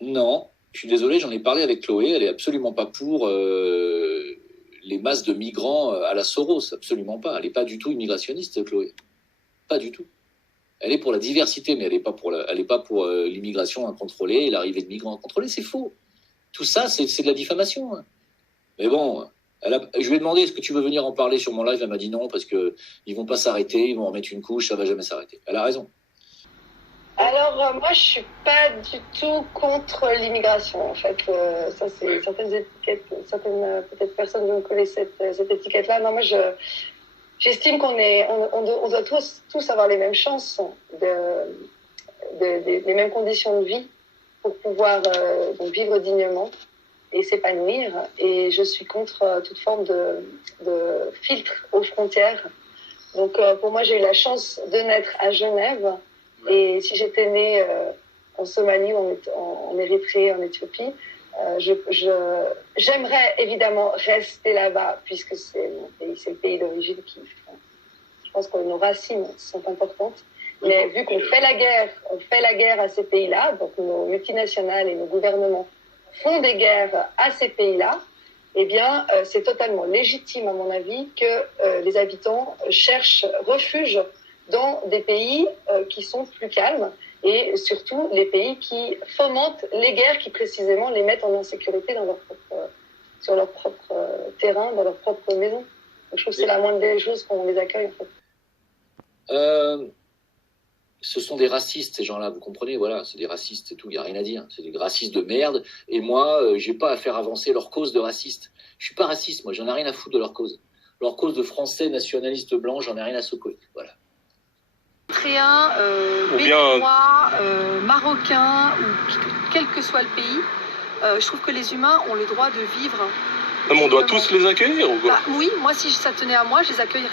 Non, je suis désolé, j'en ai parlé avec Chloé, elle est absolument pas pour les masses de migrants à la Soros, absolument pas. Elle n'est pas du tout immigrationniste, Chloé. Pas du tout. Elle est pour la diversité, mais elle n'est pas pour l'immigration incontrôlée et l'arrivée de migrants incontrôlés, c'est faux. Tout ça, c'est de la diffamation. Hein. Mais bon, je lui ai demandé, est-ce que tu veux venir en parler sur mon live? Elle m'a dit non, parce que ils vont pas s'arrêter, ils vont en mettre une couche, ça va jamais s'arrêter. Elle a raison. Alors, moi, je suis pas du tout contre l'immigration, en fait. Ça, c'est certaines étiquettes, certaines peut-être personnes vont connaître cette étiquette-là. Non, moi, j'estime on doit tous avoir les mêmes chances, les mêmes conditions de vie pour pouvoir donc vivre dignement et s'épanouir. Et je suis contre toute forme de filtre aux frontières. Donc, pour moi, j'ai eu la chance de naître à Genève. Et si j'étais née en Somalie ou en Érythrée, en Éthiopie, j'aimerais évidemment rester là-bas puisque c'est mon pays, c'est le pays d'origine qui. Je pense que nos racines sont importantes. Mais vu qu'on fait la guerre à ces pays-là, donc nos multinationales et nos gouvernements font des guerres à ces pays-là, eh bien, c'est totalement légitime, à mon avis, que les habitants cherchent refuge dans des pays qui sont plus calmes et surtout les pays qui fomentent les guerres qui précisément les mettent en insécurité sur leur propre terrain, dans leur propre maison. Donc, je trouve que c'est la moindre des choses qu'on les accueille en fait. Ce sont des racistes, ces gens-là, vous comprenez, voilà, c'est des racistes et tout, il n'y a rien à dire. C'est des racistes de merde, et moi, j'ai pas à faire avancer leur cause de raciste. Je suis pas raciste, moi, j'en ai rien à foutre de leur cause. Leur cause de français nationalistes blancs, j'en ai rien à secouer, voilà. Érythréen, béninois, marocain, ou quel que soit le pays, je trouve que les humains ont le droit de vivre. Mais on doit tous les accueillir ou quoi? Oui, moi si ça tenait à moi, je les accueillerais.